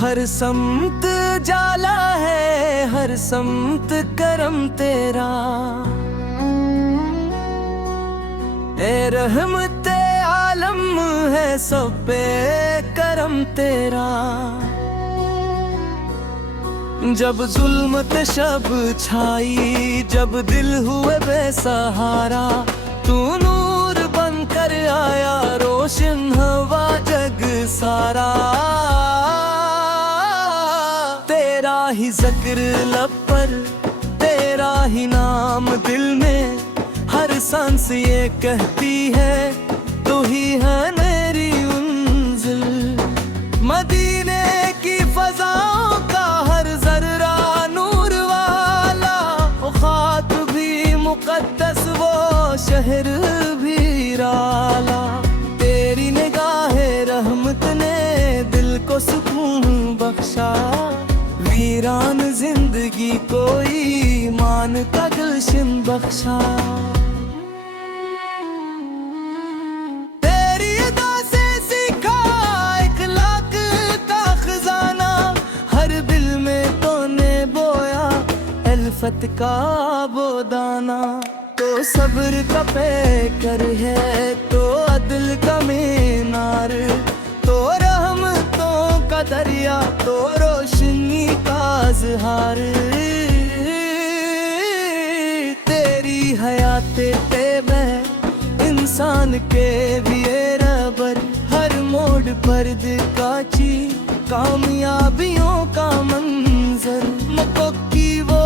हर समत जाला है, हर समत करम तेरा। ए रहमते आलम है सब पे करम तेरा। जब जुल्मत शब छाई, जब दिल हुए बेसहारा, तू नूर बनकर आया, रोशन हवा जग सारा। तेरा ही जिक्र लब पर, तेरा ही नाम दिल में, हर सांस ये कहती है तू ही है मेरी मंजिल। मदीने की फजाओं का हर जर्रा नूर वाला, वो खाक भी मुकद्दस, वो शहर भी राला। तेरी निगाहे रहमत ने दिल को सुकून बख्शा, वीरान जिंदगी को ईमान का गुलशन बख्शा। तेरी अदा से सीखा इखलाक का खजाना, हर दिल में तूने बोया अल्फत का वो दाना। तो सब्र का पैकर है, तो अदल का मीनार, तो रहमतों का दरिया, तो रोशनी का इज़हार। तेरी हयाते तैयबा इंसान के भी रबर, हर मोड़ पर दिखाची कामयाबियों का मंजर। मक्की वो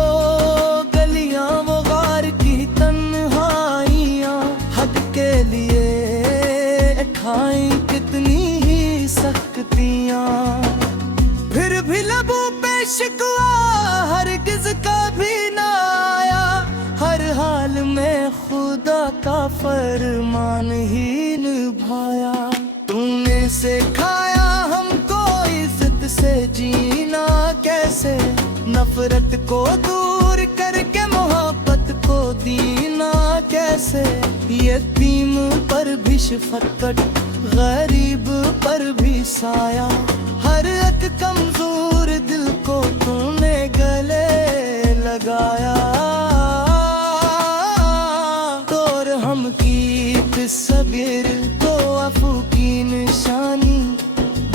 गलियां, वो गार की तन्हाइयां, हद के लिए खाई कितनी ही सख्तियां। फिर भी लबों पे शिकवा हरगिज़ कभी ना आया, हर हाल में खुदा का फरमान ही निभाया। तूने सिखाया हमको इज्जत से जीना कैसे, नफरत को दूर करके मोहब्बत को दीना कैसे। यतीम पर भी शफकत, गरीब पर भी साया, हर एक कमजोर दिल को तूने गले लगाया। तोर हम की सगीर तो अफू की निशानी,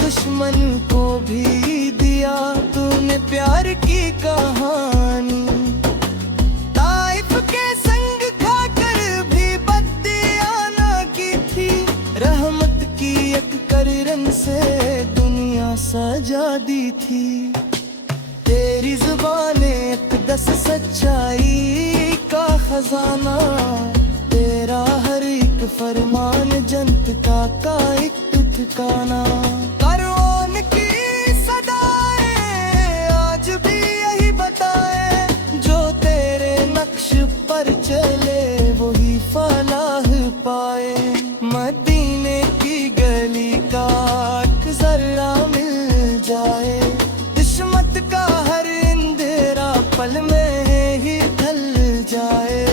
दुश्मन को भी दिया तूने प्यार की कहानी। ताइफ के संग खाकर भी बत्तियां ना की थी, रहमत की एक करन से दुनिया सजा दी थी। तेरी जुबाने अक़दस सच्चाई का खजाना, तेरा हर एक फरमान जन्नत का एक ठिकाना। कारवान की सदाएं आज भी यही बताए, जो तेरे नक्श पर चले वही फलाह पाए। मदीने की गली का एक जर्रा मिल जाए, किस्मत का हर अंधेरा पल में ही ढल जाए।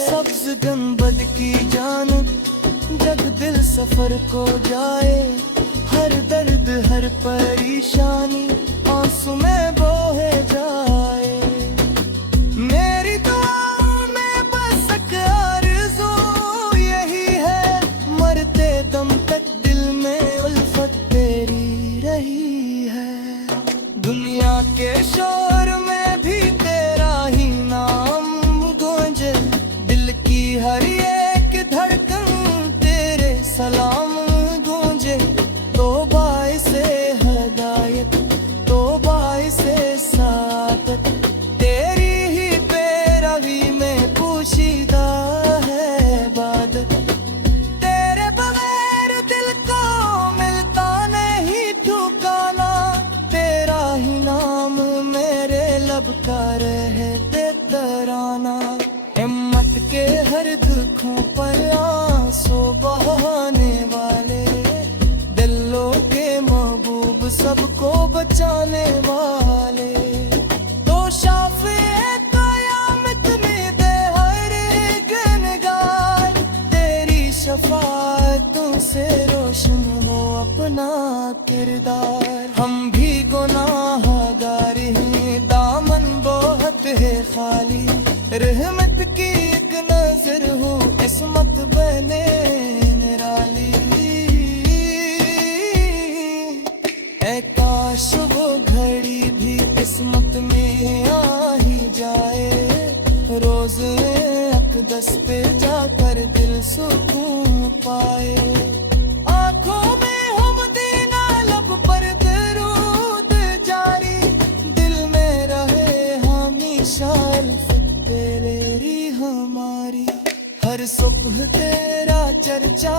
सब्ज गंबद की जानिब जब दिल सफर को जाए, हर दर्द हर परेशानी आंसू में बहे जाए। मेरी दुआ में बस एक आरज़ू यही है, मरते दम तक दिल में उल्फत तेरी रही है। दुनिया के शोर में भी तेरा ही नाम गूंजे, दिल की हर एक धड़कन तेरे सलाम गूंजे। तो बाइसे हदायत, तो बाइसे सादत, तेरी ही पैरवी में पोशीदा है इबादत। तेरे बगैर दिल को मिलता नहीं ठिकाना, तेरा ही नाम मेरे लब का रहते तराना। हिम्मत के हर दुखों पर आंसू बहाने वाले, दिलों के महबूब सबको बचाने वाले। तो शाफ़े क़यामत में दे हर एक निगार, तेरी शफाअतों से रोशन हो अपना किरदार। हम भी गुनाहगार हैं, दामन बहुत है खाली, रहमत की एक नजर हो इस्मत बने निराली। ऐ काश वो घड़ी भी किस्मत में आ ही जाए, रोज अक़दस पे जाकर दिल सुकून पाए। आँखों में हम देना, लब पर दरूद जारी, दिल में रहे हमेशा अल्फ़त तेरी हमारी। हर सुबह तेरा चर्चा,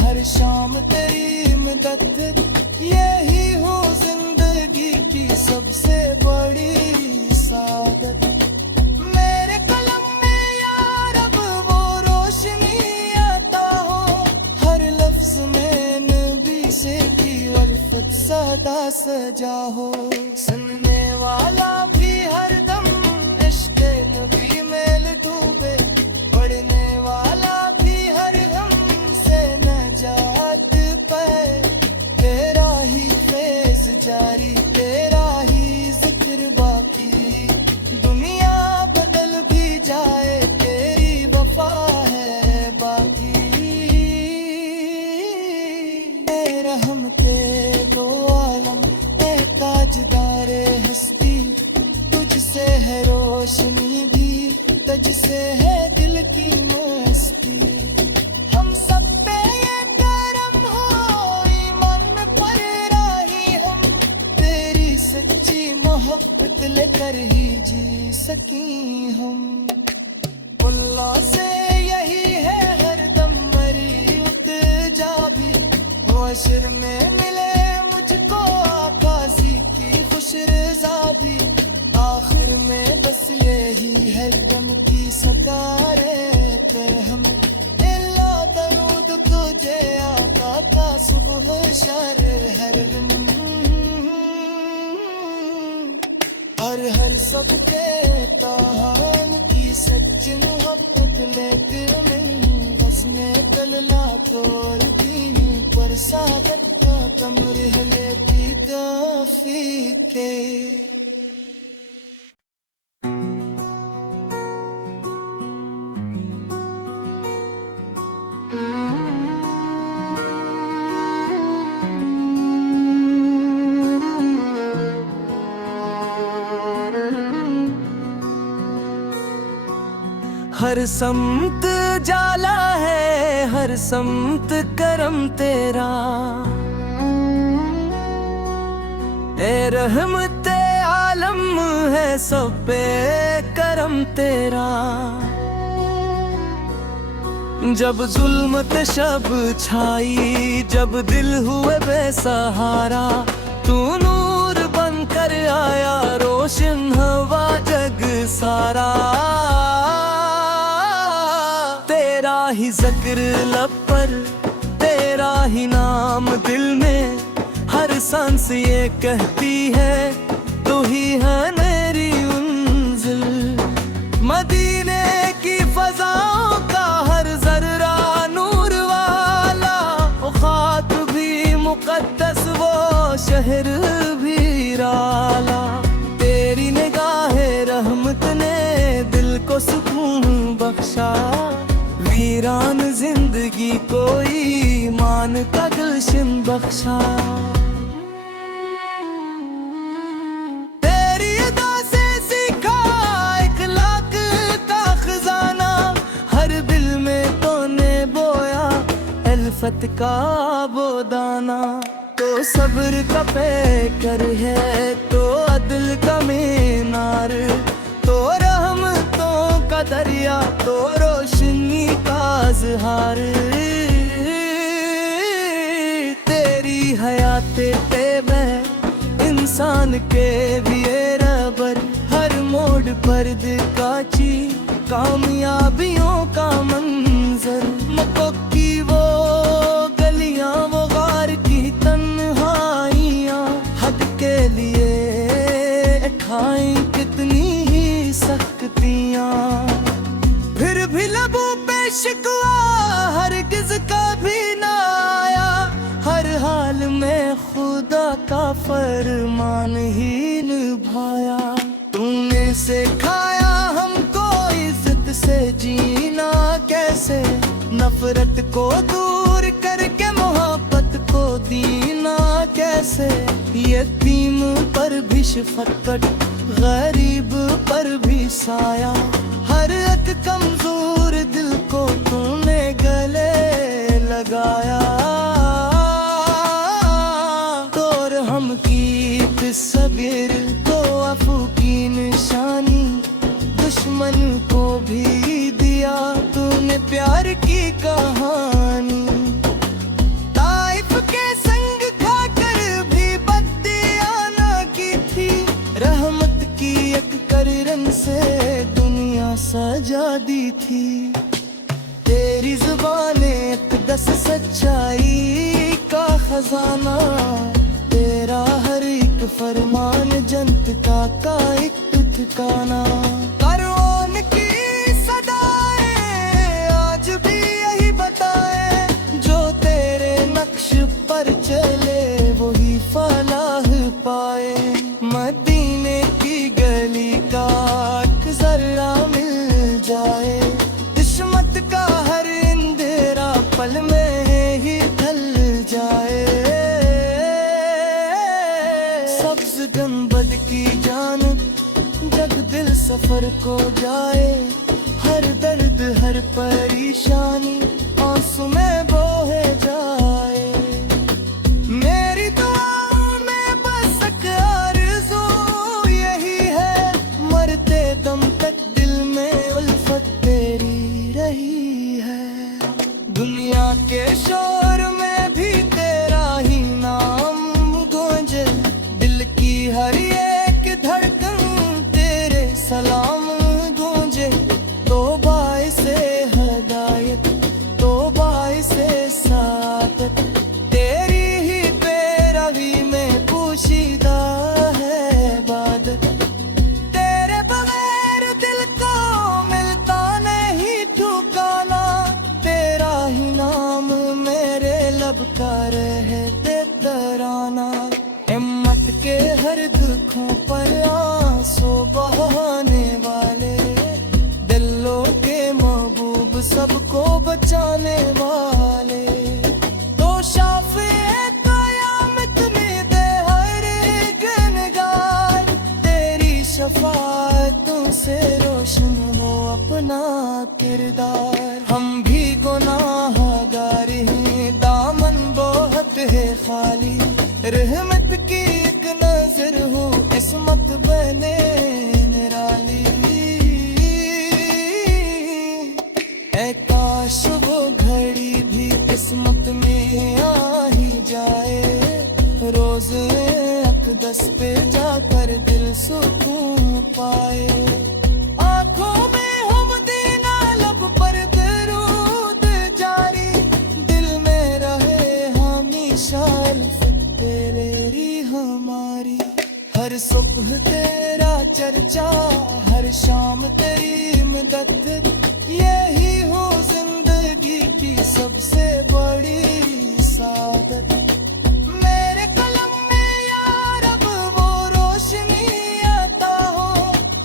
हर शाम तेरी मदद, यही हो जिंदगी की सबसे बड़ी सादत। मेरे कलम में या रब वो रोशनी आता हो, हर लफ्ज में नबी से की उल्फत सदा सजा हो। सुनने वाला भी हरदम इश्क़ नबी में डूबे, पढ़ने वाला भी हर गम से नजात पाए। तेरा ही फैज़ जारी, तेरा ही जिक्र बाकी, दुनिया बदल भी जाए तेरी वफा है बाकी। ए रहमते दो आलम, ए ताजदारे हस्ती, तुझसे है रोशनी भी, तुझसे है दिल की मस्ती। हम सब पे ये करम हो, ईमान पर राही हम, तेरी सच्ची मोहब्बत लेकर ही जी सकी हम। अल्लाह से यही है हरदम मरी उतजा भी, हो अशर में मिले मुझको आकाशी की खुश रज़ादी। आखिर में बस यही है गम की सकारे पे हम, इल्ला दरूद तुझे आका का सुबह शर हर दिन। हर सबके ताहान की सच्ची मोहब्बत लेते में, बसने कलला तोड़ दी पर साबत का कमर लेती तौफीके। हर समत जाला है, हर समत करम तेरा, ए रहमते आलम है सब पे करम तेरा। जब जुल्मत शब छाई, जब दिल हुए बेसहारा, तू नूर बनकर आया, रोशन हवा जग सारा। तेरा ही जिक्र लब पर, तेरा ही नाम दिल में, हर सांस ये कहती है तू ही है मेरी मंजिल। मदीने की फजाओं का हर जर्रा नूर वाला, वो खाक भी मुकद्दस, वो शहर भी राला। तेरी निगाहे रहमत ने दिल को सुकून बख्शा, वीरान जिंदगी को ईमान का गुलशन बख्शा। तेरी अदा से सीखा इखलाक का खजाना, हर दिल में तूने बोया अल्फत का वो दाना। तो सब्र का पैकर है, तो अदल का मीनार, तो रहमतों का दरिया, तो रोशनी का इज़हार। तेरी हयाते तैबा इंसान के भी रबर, हर मोड़ पर दिखाची कामयाबियों का मंजर। मक्कों की वो गलियां, वो गार की तन्हाइयां, हद के लिए ठाई कितनी ही सख्तियां। फिर भी लबों पे शिकवा हरगिज़ फरमान ही निभाया। तूने सिखाया हमको इज्जत से जीना कैसे, नफरत को दूर करके मोहब्बत को दीना कैसे। यतीम पर भी शफकत, गरीब पर भी साया, हर एक कमजोर दिल को तूने गले लगाया। तोर हम की सगिर तो अफू की निशानी, दुश्मन को भी दिया तूने प्यार की कहानी। ताइफ के संग खाकर भी बत्तियां ना की थी, रहमत की एक करन से दुनिया सजा दी थी। तेरी जुबाने अक़दस सच्चाई का खजाना, तेरा हर एक फरमान जन्नत का एक ठिकाना। कारवान की सदाएं आज भी यही बताए, जो तेरे नक्श पर चले वही फलाह पाए। मदीने की गली का एक जर्रा मिल जाए, किस्मत का हर अंधेरा पल में ही ढल जाए। सब्ज गुंबद की जानब जब दिल सफर को जाए, हर दर्द हर परेशानी आंसू में बोहे जाए। मेरी दुआ में बस एक आरज़ू यही है, मरते दम तक दिल में उल्फत तेरी रही है। दुनिया के शोर में भी तेरा ही नाम गूंजे, दिल की हर एक धड़कन तेरे सलाम गूंजे। तो बाइसे हदायत, तो बाइसे सादत, तेरी ही पैरवी में पोशीदा है इबादत। तेरे बगैर दिल को मिलता नहीं ठिकाना, तेरा ही नाम मेरे लब का रहते तराना। हिम्मत के हर दुखों पर आंसू बहाने वाले, दिलों के महबूब सबको बचाने वाले। तो शाफ़े क़यामत में दे हर गुनहगार, तेरी शफ़ाअतों से रोशन हो अपना किरदार। हम भी गुनाहगार हैं, दामन बहुत है खाली, रहमत की एक नजर हो इस्मत बने निराली। ऐ काश वो घड़ी भी किस्मत में आ ही जाए, रोज़ अक़दस पे जाकर दिल सुकून पाए। आँखों में हम देना लब पर दरूद जारी, दिल में रहे हमेशा अल्फत तेरी हमारी। हर सुबह तेरा चर्चा, हर शाम तेरी मदद, यही हो जिंदगी की सबसे बड़ी सादत। मेरे कलम में या रब वो रोशनी आता हो,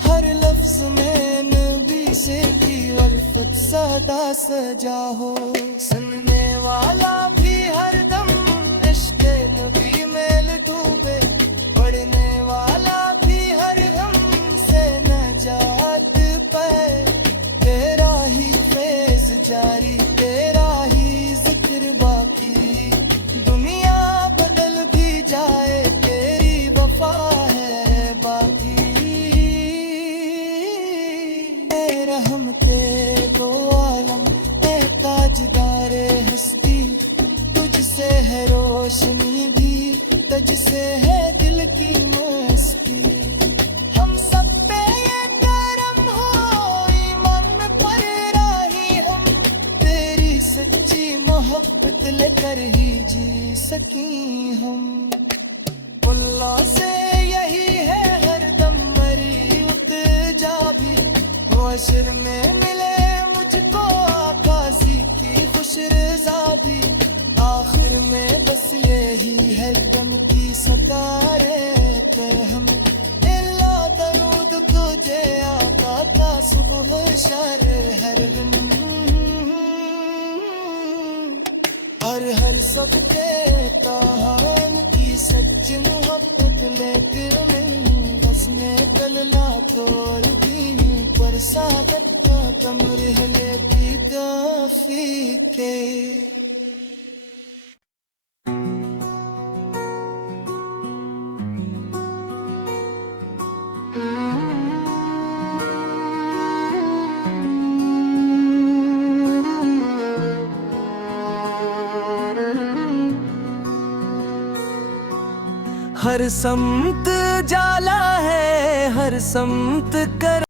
हर लफ्ज में नबी से की उल्फत सदा सजा हो। सुनने वाला भी हर दम इश्क़ नबी में डूबे, पढ़ने वाला भी हर गम से नजात पाए। तेरा ही फैज़ जारी, तेरा ही जिक्र बाकी, दुनिया बदल भी जाए तेरी वफा है बाकी। ए रहमते दो आलम, ए ताजदारे हस्ती, तुझसे है रोशनी भी, तुझसे है दिल की मस्ती। हम सब पे ये करम हो, ईमान में पर राही हम, तेरी सच्ची मोहब्बत लेकर ही जी सकी हम। अल्लाह से यही है हर दम मरी उतजा भी, हश्र में मिले मुझको आकाशी की खुश रज़ा भी। आखिर में बस ये रही है गम की सकारे पे हम इल्ला दरूद तुझे आका का सुबह शर हर दिन हर सबके ताहान की सच मोहब्बत लेकर मैं बसने कलला तोड़ दी पर साबत का कमर लेती काफी थे हर समत जाला है हर समत कर